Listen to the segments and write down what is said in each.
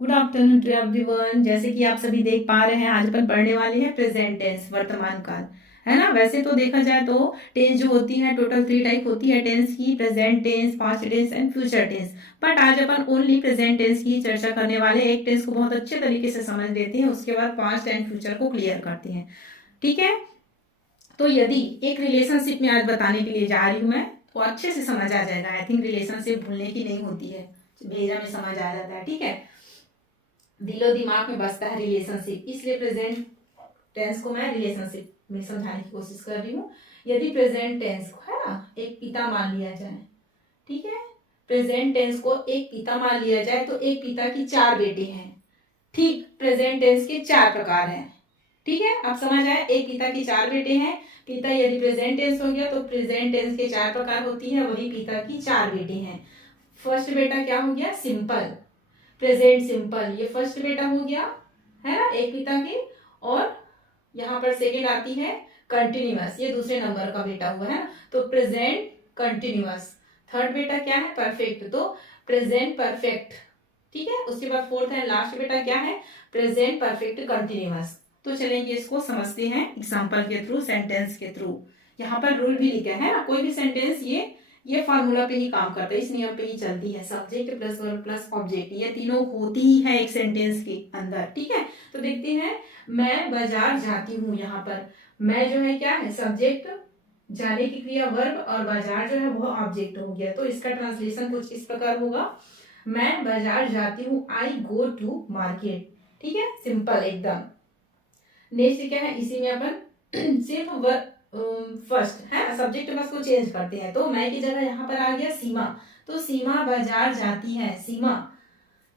Good afternoon to everyone. जैसे कि आप सभी देख पा रहे हैं, आज अपन पढ़ने वाले हैं प्रेजेंट टेंस, वर्तमान काल। है ना। वैसे तो देखा जाए तो टेंस जो होती है टोटल 3 टाइप होती है टेंस की: present tense, past tense and future tense. But आज अपन ओनली प्रेजेंट टेंस की चर्चा करने वाले। एक टेंस को बहुत अच्छे तरीके से समझ लेते हैं, उसके बाद पास्ट एंड फ्यूचर को क्लियर करते हैं। ठीक है। तो यदि एक रिलेशनशिप में आज बताने के लिए जा रही हूँ मैं, तो अच्छे से समझ आ जाएगा। आई थिंक रिलेशनशिप भूलने की नहीं होती है, भेजा में समझ आ जाता है। ठीक है। दिलो दिमाग में बसता है रिलेशनशिप, इसलिए प्रेजेंट टेंस को मैं रिलेशनशिप में समझाने की कोशिश कर रही हूँ। यदि प्रेजेंट टेंस को है ना एक पिता मान लिया जाए, ठीक है, प्रेजेंट टेंस को एक पिता मान लिया जाए तो एक पिता की 4 बेटे हैं। ठीक, प्रेजेंट टेंस के 4 प्रकार हैं। ठीक है, आप समझ आए। एक पिता की 4 बेटे हैं। पिता यदि प्रेजेंट टेंस हो गया तो प्रेजेंट टेंस के 4 प्रकार होती है, वही पिता की 4 बेटे हैं। फर्स्ट बेटा क्या हो गया? सिंपल, प्रेजेंट सिंपल, ये फर्स्ट बेटा हो गया, है ना, एक पिता के। और यहाँ पर सेकेंड आती है कंटिन्यूअस, ये दूसरे नंबर का बेटा हुआ है ना, तो प्रेजेंट कंटिन्यूअस। थर्ड बेटा क्या है? परफेक्ट, तो प्रेजेंट परफेक्ट। ठीक है। उसके बाद फोर्थ एंड लास्ट बेटा क्या है? Present perfect continuous. तो चलेंगे इसको समझते हैं एग्जाम्पल के थ्रू, सेंटेंस के थ्रू। यहाँ पर रूल भी लिखा है ना, कोई भी सेंटेंस ये फॉर्मूला पे ही काम करता है, इस नियम पे ही चलती है। Subject plus verb plus object, ये तीनों होती ही है एक सेंटेंस के अंदर। ठीक है। तो देखते हैं, मैं बाजार जाती हूँ। यहाँ पर मैं जो है क्या है? सब्जेक्ट, जाने की क्रिया वर्ब, और बाजार जो है वो ऑब्जेक्ट हो गया। तो इसका ट्रांसलेशन कुछ इस प्रकार होगा, मैं बाजार जाती हूँ, आई गो टू मार्केट। ठीक है, सिंपल एकदम। नेक्स्ट क्या है? इसी में अपन सिर्फ फर्स्ट है सब्जेक्ट बस को चेंज करते हैं, तो मैं की जगह यहाँ पर आ गया सीमा। तो सीमा बाजार जाती है, सीमा,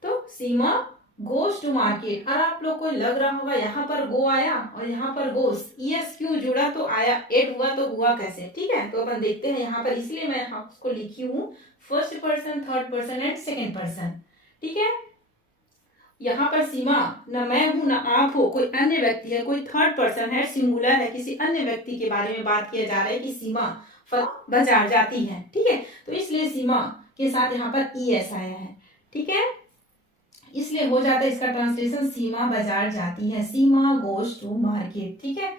तो सीमा गोस टू मार्केट। और आप लोग को लग रहा होगा यहाँ पर गो आया और यहाँ पर गोस, यस क्यों जुड़ा? तो आया, एड हुआ तो हुआ कैसे? ठीक है, तो अपन देखते हैं यहाँ पर, इसलिए मैं उसको लिखी हूँ first person, third person and second person. ठीक है। यहाँ पर सीमा न मैं हूं न आप हो, कोई अन्य व्यक्ति है, कोई थर्ड पर्सन है, सिंगुलर है, किसी अन्य व्यक्ति के बारे में बात किया जा रहा है कि सीमा बाजार जाती है। ठीक है, तो इसलिए सीमा के साथ यहाँ पर ईएस आया है। ठीक है, इसलिए हो जाता है इसका ट्रांसलेशन सीमा बाजार जाती है, सीमा गोज टू मार्केट। ठीक है।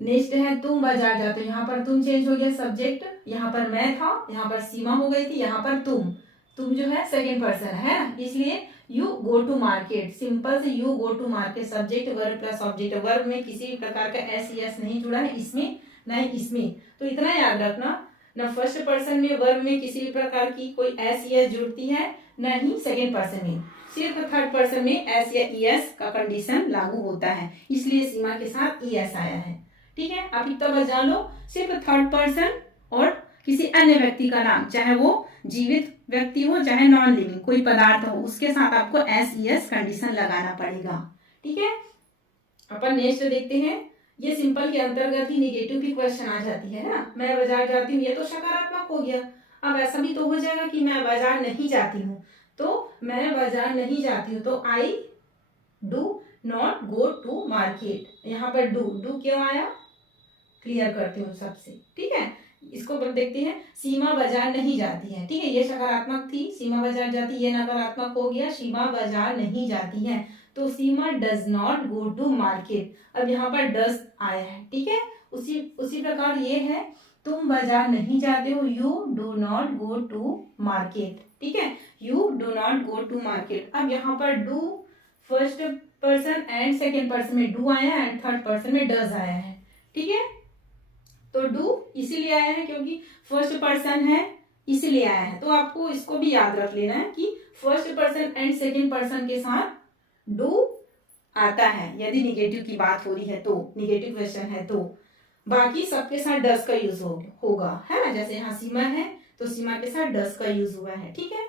नेक्स्ट है तुम बाजार जाते हो, यहाँ पर तुम चेंज हो गया सब्जेक्ट, यहाँ पर मैं था, यहाँ पर सीमा हो गई थी, यहाँ पर तुम जो है सेकेंड पर्सन है ना, इसलिए you go to market. Simple से you go to market, subject verb plus object. Verb में किसी भी प्रकार का एस एस नहीं जुड़ा है, इसमें न इसमें। तो इतना याद रखना, न फर्स्ट पर्सन में वर्ब में किसी भी प्रकार की कोई एस एस जुड़ती है, न ही सेकेंड पर्सन में। सिर्फ थर्ड पर्सन में एस या ईएस का कंडीशन लागू होता है, इसलिए सीमा के साथ ईएस आया है। ठीक है, आप इतना बस जान लो, सिर्फ थर्ड पर्सन और किसी अन्य व्यक्ति का नाम, चाहे वो जीवित व्यक्ति हो चाहे नॉन लिविंग कोई पदार्थ हो, उसके साथ आपको एस ईएस कंडीशन लगाना पड़ेगा। ठीक है। अपन नेक्स्ट देखते हैं, ये सिंपल के अंतर्गत ही निगेटिव भी क्वेश्चन आ जाती है ना। मैं बाजार जाती हूँ, ये तो सकारात्मक हो गया। अब ऐसा भी तो हो जाएगा कि मैं बाजार नहीं जाती हूँ, तो मैं बाजार नहीं जाती हूँ, तो I do not go to market. यहाँ पर डू क्यों आया, क्लियर करती हूँ सबसे। ठीक है, इसको देखते हैं, सीमा बाजार नहीं जाती है। ठीक है, ये सकारात्मक थी, सीमा बाजार जाती, ये नकारात्मक हो गया, सीमा बाजार नहीं जाती है, तो Seema does not go to market. अब यहाँ पर डज आया है। ठीक है, उसी प्रकार ये है, तुम बाजार नहीं जाते हो, you do not go to market. ठीक है, you do not go to market. अब यहाँ पर do first person and second person में डू आया है एंड थर्ड पर्सन में डज आया है। ठीक है, तो डू इसीलिए आया है क्योंकि फर्स्ट पर्सन है, इसीलिए आया है। तो आपको इसको भी याद रख लेना है कि first person and second person के साथ डू आता है यदि निगेटिव की बात हो रही है, तो निगेटिव क्वेश्चन है तो। बाकी सबके साथ डस का यूज होगा, है ना। जैसे यहाँ सीमा है तो सीमा के साथ डस का यूज हुआ है। ठीक है,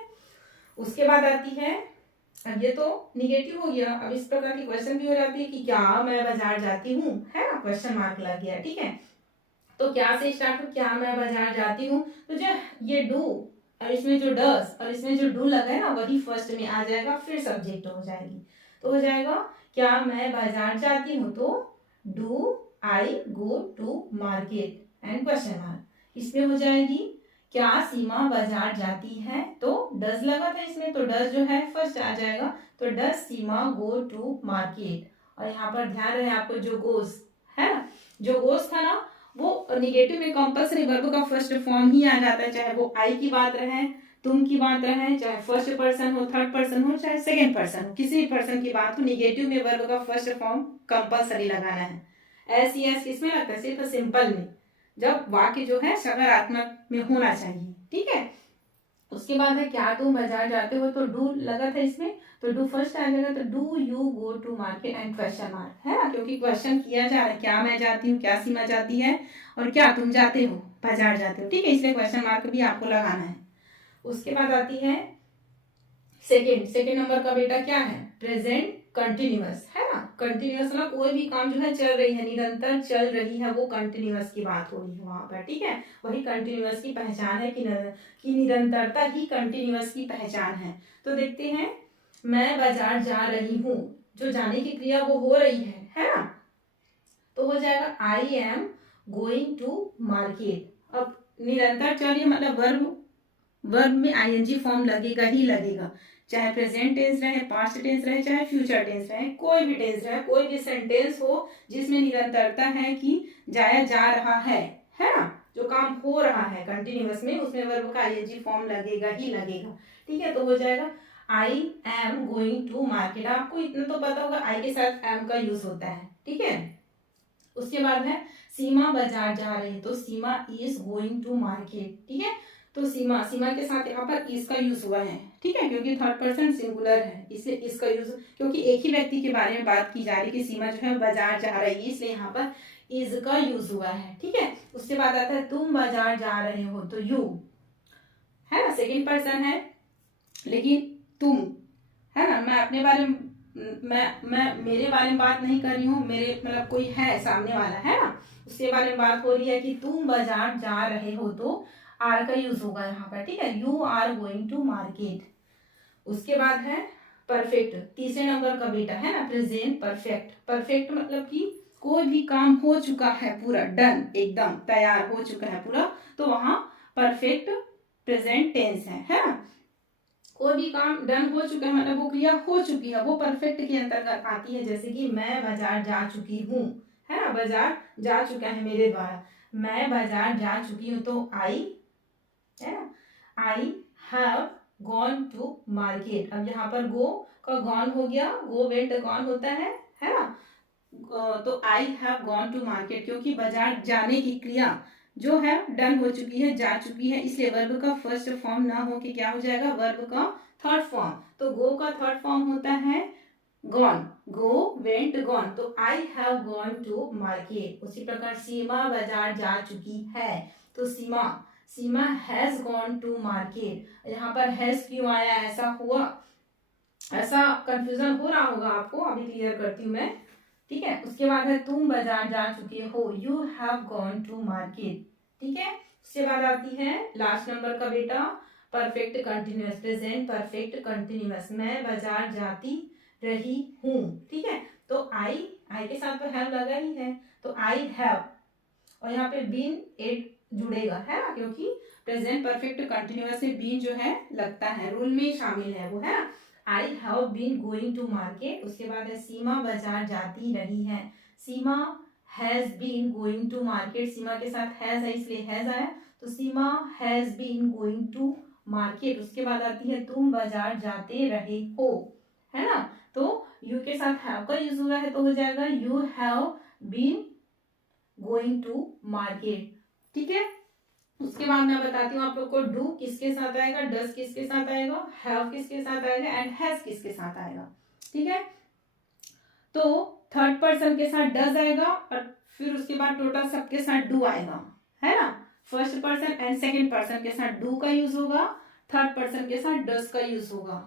उसके बाद आती है, अब ये तो निगेटिव हो गया, अब इस प्रकार की क्वेश्चन भी हो जाती है कि क्या मैं बाजार जाती हूँ, है ना, क्वेश्चन मार्क लग गया। ठीक है, तो क्या से स्टार्ट हो, क्या मैं बाजार जाती हूँ, तो जो ये डू और इसमें जो डस और इसमें जो डू लगा है ना, वही फर्स्ट में आ जाएगा, फिर सब्जेक्ट हो जाएगी। तो हो जाएगा क्या मैं बाजार जाती हूँ, तो do I go to market and question mark. इसमें हो जाएगी क्या सीमा बाजार जाती है, तो डज लगा था इसमें, तो डज जो है फर्स्ट आ जाएगा, तो does Seema go to market. और यहाँ पर ध्यान रहे आपको, जो गोस है ना, जो गोस था ना, वो निगेटिव में कंपल्सरी वर्ब का फर्स्ट फॉर्म ही आ जाता है, चाहे वो आई की बात रहे, तुम की बात रहे, चाहे फर्स्ट पर्सन हो, थर्ड पर्सन हो, चाहे सेकेंड पर्सन हो, किसी भी पर्सन की बात हो, निगेटिव में वर्ब का फर्स्ट फॉर्म कंपल्सरी लगाना है। एस यस किसमें लगता है, सिर्फ सिंपल में, जब वाक्य जो है सकारात्मक में होना चाहिए, ठीक है। उसके बाद है क्या तुम बाजार जाते हो, तो डू लगा था इसमें, तो डू फर्स्ट आ जाएगा, तो do you go to market and question mark, है ना, क्योंकि क्वेश्चन किया जा रहा है, क्या मैं जाती हूँ, क्या सीमा जाती है, और क्या तुम जाते हो, बाजार जाते हो, ठीक है, इसलिए क्वेश्चन मार्क भी आपको लगाना है। उसके बाद आती है सेकेंड नंबर का बेटा क्या है, प्रेजेंट कंटिन्यूअस, है ना, कंटिन्यूअस मतलब कोई भी काम जो है चल रही है, निरंतर चल रही है, वो कंटिन्यूअस की बात हो रही है वहां पर, ठीक है। वही कंटिन्यूअस की पहचान है कि निरंतरता ही कंटिन्यूअस की पहचान है। तो देखते हैं, मैं बाजार जा रही हूँ, जो जाने की क्रिया वो हो रही है ना, तो हो जाएगा I am going to market. अब निरंतर चल रही है मतलब वर्ब में आईएनजी फॉर्म लगेगा ही लगेगा, चाहे प्रेजेंट टेंस रहे, पास्ट टेंस रहे, चाहे फ्यूचर टेंस रहे, कोई भी टेंस रहे, कोई भी सेंटेंस हो जिसमें निरंतरता है कि जाया जा रहा है ना, जो काम हो रहा है कंटिन्यूअस में, उसमें वर्ब का आईएनजी फॉर्म लगेगा ही लगेगा, ठीक है। तो हो जाएगा I am going to market. आपको इतना तो पता होगा आई के साथ एम का यूज होता है, ठीक है। उसके बाद है सीमा बाजार जा रही, तो सीमा इज गोइंग टू मार्केट, ठीक है। तो सीमा के साथ यहाँ पर इसका यूज हुआ है, ठीक है, क्योंकि थर्ड पर्सन सिंगुलर है, इसलिए इसका यूज, क्योंकि एक ही व्यक्ति के बारे में बात की जा रही है कि सीमा जो है बाजार जा रही है, इसलिए यहाँ पर इज का यूज हुआ है, ठीक है। उसके बाद आता है तुम बाजार जा रहे हो, तो यू, है ना, सेकेंड पर्सन है, लेकिन तुम, है ना, मैं अपने बारे में, मैं मेरे बारे में बात नहीं कर रही हूँ, मेरे मतलब कोई है सामने वाला, है ना, उसके बारे में बात हो रही है कि तुम बाजार जा रहे हो, तो आर का यूज होगा यहाँ पर, ठीक है, you are going to market. उसके बाद है परफेक्ट, तीसरे नंबर का बेटा, है ना, प्रेजेंट परफेक्ट। परफेक्ट मतलब कि कोई भी काम हो चुका है पूरा, डन, एकदम तैयार हो चुका है पूरा, तो वहां परफेक्ट प्रेजेंट टेंस है ना, कोई भी काम डन हो चुका है मतलब वो क्रिया हो चुकी है, वो परफेक्ट के अंतर्गत आती है। जैसे कि मैं बाजार जा चुकी हूँ, है ना, बाजार जा चुका है मेरे द्वारा, मैं बाजार जा चुकी हूँ, तो आई, है ना, I have gone to market. अब यहाँ पर गो का गॉन हो गया, गो वेंट गॉन होता है ना, तो I have gone to market, क्योंकि बाजार जाने की क्रिया जो है डन हो चुकी है, जा चुकी है, इसलिए वर्ब का फर्स्ट फॉर्म ना हो के क्या हो जाएगा, वर्ब का थर्ड फॉर्म। तो गो का थर्ड फॉर्म होता है गॉन, गो वेंट गॉन, तो I have gone to market. उसी प्रकार सीमा बाजार जा चुकी है, तो Seema has gone to market. यहाँ पर हैज क्यों आया, ऐसा हुआ, ऐसा कंफ्यूजन हो रहा होगा आपको, अभी क्लियर करती हूँ मैं, ठीक है। उसके बाद है तुम बाजार जा चुके हो, you have gone to market, ठीक है। उसके बाद आती है लास्ट नंबर का बेटा perfect continuous, present perfect continuous, मैं बाजार जाती रही हूँ, ठीक है। तो आई के साथ तो हैव लगा ही है, तो आई हैव, और यहाँ पे बीन एड जुड़ेगा, है ना, क्योंकि प्रेजेंट परफेक्ट कंटिन्यूअस से बीन जो है लगता है, रूल में शामिल है वो, है ना। I have been going to market. उसके बाद है सीमा बाजार जाती रही है, Seema has been going to market, Seema के साथ हैज है इसलिए हैज आया, तो Seema has been going to market. उसके बाद आती है तुम बाजार जाते रहे हो, है ना, तो यू के साथ हैव का यूज हुआ है, तो हो जाएगा you have been going to market, ठीक है। उसके बाद मैं बताती हूँ आप लोग को, डू किसके साथ आएगा, डस किसके साथ आएगा, हैव किसके साथ आएगा, एंड हैज किसके साथ आएगा, ठीक है। तो थर्ड पर्सन के साथ डज आएगा, और फिर उसके बाद टोटल सबके साथ डू आएगा, है ना। First person and second person के साथ डू का यूज होगा, थर्ड पर्सन के साथ डस का यूज होगा,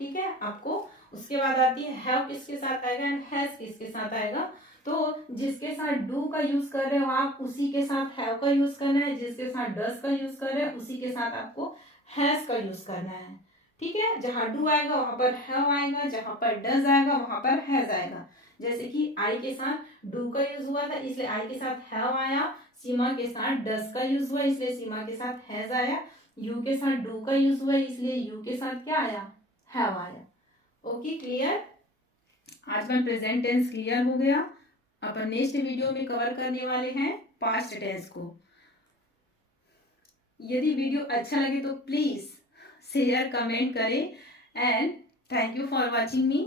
ठीक है आपको। उसके बाद आती है हैव किसके साथ आएगा एंड हैज किसके साथ आएगा। तो जिसके साथ डू का यूज कर रहे हो आप, उसी के साथ हैव का यूज करना है, जिसके साथ डस का यूज कर रहे हो उसी के साथ आपको हैज का यूज करना है, ठीक है। जहां डू आएगा वहां पर हैव आएगा, जहां पर डज आएगा वहां पर हैज आएगा। जैसे कि आई के साथ डू का यूज हुआ था इसलिए आई के साथ हैव आया, सीमा के साथ डस का यूज हुआ इसलिए सीमा के साथ हैज आया, यू के साथ डू का यूज हुआ इसलिए यू के साथ क्या आया, हैव आया। Okay clear. आज का प्रेजेंट टेंस क्लियर हो गया। अपन नेक्स्ट वीडियो में कवर करने वाले हैं पास्ट टेंस को। यदि वीडियो अच्छा लगे तो प्लीज शेयर कमेंट करें and thank you for watching me.